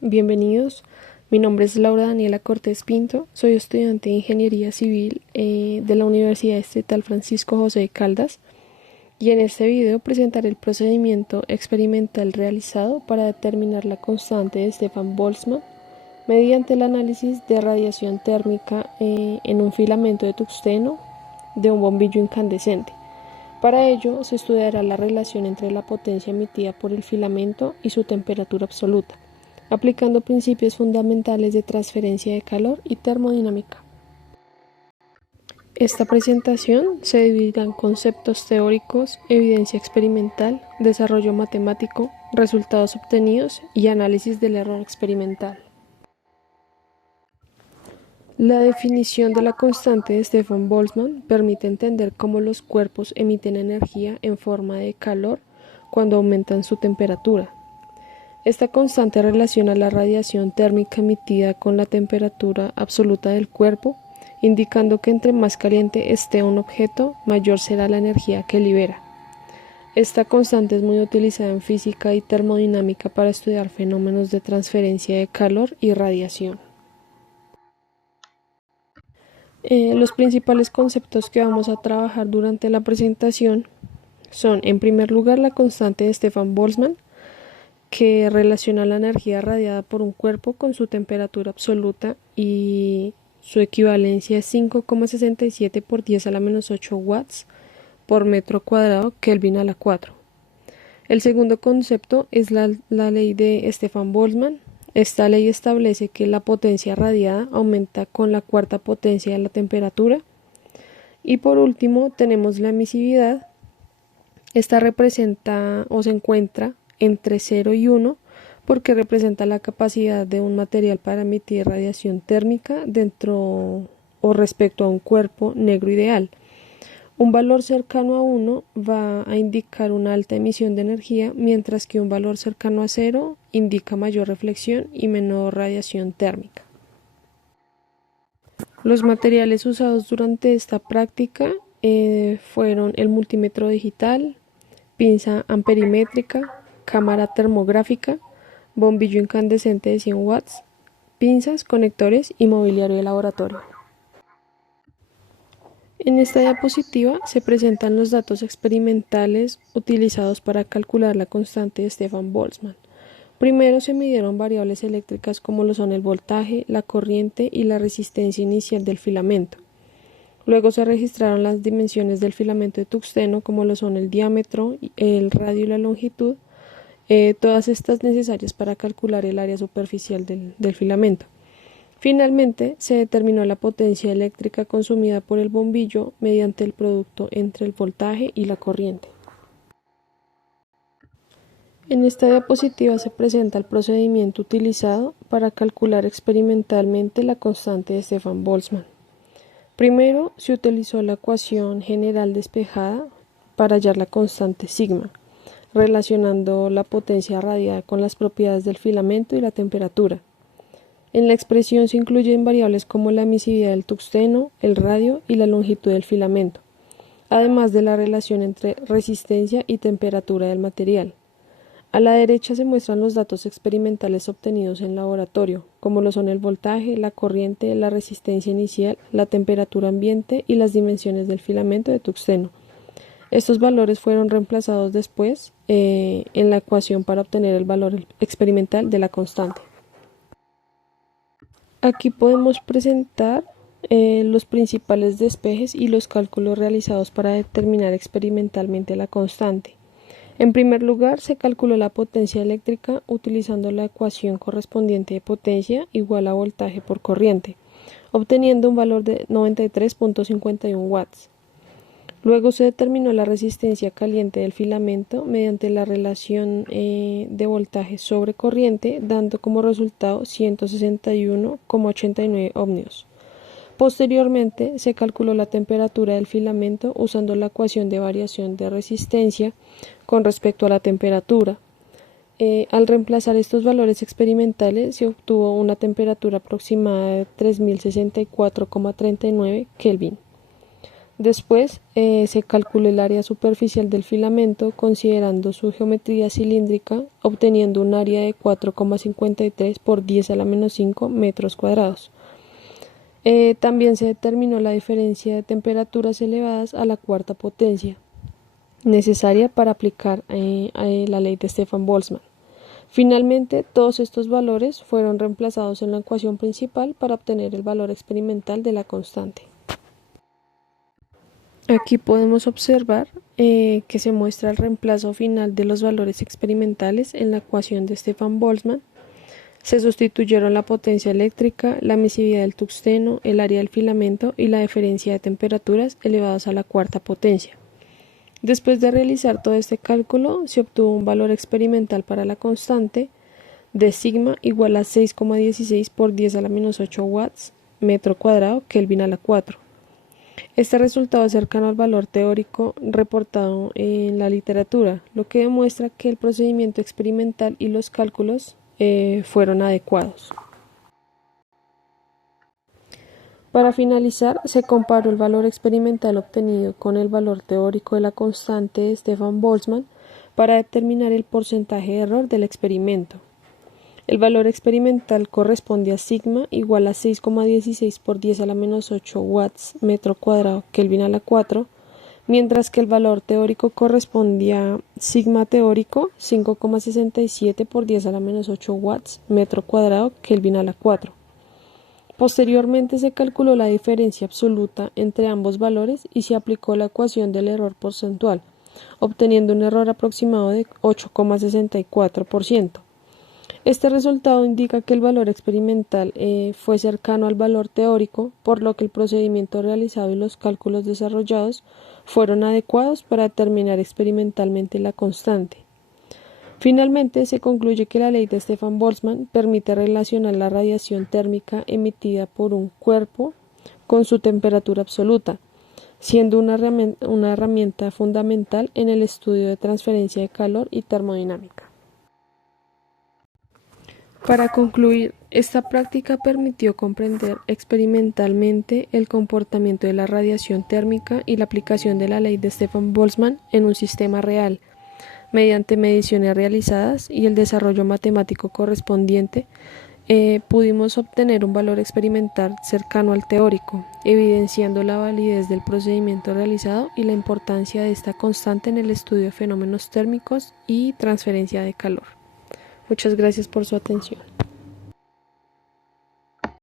Bienvenidos. Mi nombre es Laura Daniela Cortés Pinto. Soy estudiante de Ingeniería Civil de la Universidad Estatal Francisco José de Caldas y en este video presentaré el procedimiento experimental realizado para determinar la constante de Stefan-Boltzmann mediante el análisis de radiación térmica en un filamento de tungsteno de un bombillo incandescente. Para ello se estudiará la relación entre la potencia emitida por el filamento y su temperatura absoluta, aplicando principios fundamentales de transferencia de calor y termodinámica. Esta presentación se dividirá en conceptos teóricos, evidencia experimental, desarrollo matemático, resultados obtenidos y análisis del error experimental. La definición de la constante de Stefan-Boltzmann permite entender cómo los cuerpos emiten energía en forma de calor cuando aumentan su temperatura. Esta constante relaciona la radiación térmica emitida con la temperatura absoluta del cuerpo, indicando que entre más caliente esté un objeto, mayor será la energía que libera. Esta constante es muy utilizada en física y termodinámica para estudiar fenómenos de transferencia de calor y radiación. Los principales conceptos que vamos a trabajar durante la presentación son, en primer lugar, la constante de Stefan-Boltzmann, que relaciona la energía radiada por un cuerpo con su temperatura absoluta y su equivalencia es 5,67 por 10 a la menos 8 watts por metro cuadrado Kelvin a la 4. El segundo concepto es la ley de Stefan-Boltzmann. Esta ley establece que la potencia radiada aumenta con la cuarta potencia de la temperatura. Y por último tenemos la emisividad. Esta representa o se encuentra entre 0 y 1 porque representa la capacidad de un material para emitir radiación térmica dentro o respecto a un cuerpo negro ideal. Un valor cercano a 1 va a indicar una alta emisión de energía, mientras que un valor cercano a 0 indica mayor reflexión y menor radiación térmica. Los materiales usados durante esta práctica fueron el multímetro digital, pinza amperimétrica, cámara termográfica, bombillo incandescente de 100 watts, pinzas, conectores y mobiliario de laboratorio. En esta diapositiva se presentan los datos experimentales utilizados para calcular la constante de Stefan-Boltzmann. Primero se midieron variables eléctricas como lo son el voltaje, la corriente y la resistencia inicial del filamento. Luego se registraron las dimensiones del filamento de tungsteno como lo son el diámetro, el radio y la longitud, todas estas necesarias para calcular el área superficial del filamento. Finalmente, se determinó la potencia eléctrica consumida por el bombillo mediante el producto entre el voltaje y la corriente. En esta diapositiva se presenta el procedimiento utilizado para calcular experimentalmente la constante de Stefan-Boltzmann. Primero, se utilizó la ecuación general despejada para hallar la constante sigma, relacionando la potencia radiada con las propiedades del filamento y la temperatura. En la expresión se incluyen variables como la emisividad del tungsteno, el radio y la longitud del filamento, además de la relación entre resistencia y temperatura del material. A la derecha se muestran los datos experimentales obtenidos en laboratorio, como lo son el voltaje, la corriente, la resistencia inicial, la temperatura ambiente y las dimensiones del filamento de tungsteno. Estos valores fueron reemplazados después en la ecuación para obtener el valor experimental de la constante. Aquí podemos presentar los principales despejes y los cálculos realizados para determinar experimentalmente la constante. En primer lugar, se calculó la potencia eléctrica utilizando la ecuación correspondiente de potencia igual a voltaje por corriente, obteniendo un valor de 93.51 watts. Luego se determinó la resistencia caliente del filamento mediante la relación de voltaje sobre corriente, dando como resultado 161,89 ohmios. Posteriormente, se calculó la temperatura del filamento usando la ecuación de variación de resistencia con respecto a la temperatura. Al reemplazar estos valores experimentales, se obtuvo una temperatura aproximada de 3064,39 Kelvin. Después se calculó el área superficial del filamento considerando su geometría cilíndrica, obteniendo un área de 4,53 por 10 a la menos 5 metros cuadrados. También se determinó la diferencia de temperaturas elevadas a la cuarta potencia, necesaria para aplicar la ley de Stefan-Boltzmann. Finalmente, todos estos valores fueron reemplazados en la ecuación principal para obtener el valor experimental de la constante. Aquí podemos observar que se muestra el reemplazo final de los valores experimentales en la ecuación de Stefan-Boltzmann. Se sustituyeron la potencia eléctrica, la emisividad del tungsteno, el área del filamento y la diferencia de temperaturas elevadas a la cuarta potencia. Después de realizar todo este cálculo, se obtuvo un valor experimental para la constante de sigma igual a 6,16 por 10 a la menos 8 watts metro cuadrado Kelvin a la 4. Este resultado es cercano al valor teórico reportado en la literatura, lo que demuestra que el procedimiento experimental y los cálculos fueron adecuados. Para finalizar, se comparó el valor experimental obtenido con el valor teórico de la constante de Stefan-Boltzmann para determinar el porcentaje de error del experimento. El valor experimental corresponde a sigma igual a 6,16 por 10 a la menos 8 watts metro cuadrado Kelvin a la 4, mientras que el valor teórico corresponde a sigma teórico 5,67 por 10 a la menos 8 watts metro cuadrado Kelvin a la 4. Posteriormente se calculó la diferencia absoluta entre ambos valores y se aplicó la ecuación del error porcentual, obteniendo un error aproximado de 8,64%. Este resultado indica que el valor experimental fue cercano al valor teórico, por lo que el procedimiento realizado y los cálculos desarrollados fueron adecuados para determinar experimentalmente la constante. Finalmente, se concluye que la ley de Stefan-Boltzmann permite relacionar la radiación térmica emitida por un cuerpo con su temperatura absoluta, siendo una herramienta fundamental en el estudio de transferencia de calor y termodinámica. Para concluir, esta práctica permitió comprender experimentalmente el comportamiento de la radiación térmica y la aplicación de la ley de Stefan-Boltzmann en un sistema real. Mediante mediciones realizadas y el desarrollo matemático correspondiente, pudimos obtener un valor experimental cercano al teórico, evidenciando la validez del procedimiento realizado y la importancia de esta constante en el estudio de fenómenos térmicos y transferencia de calor. Muchas gracias por su atención.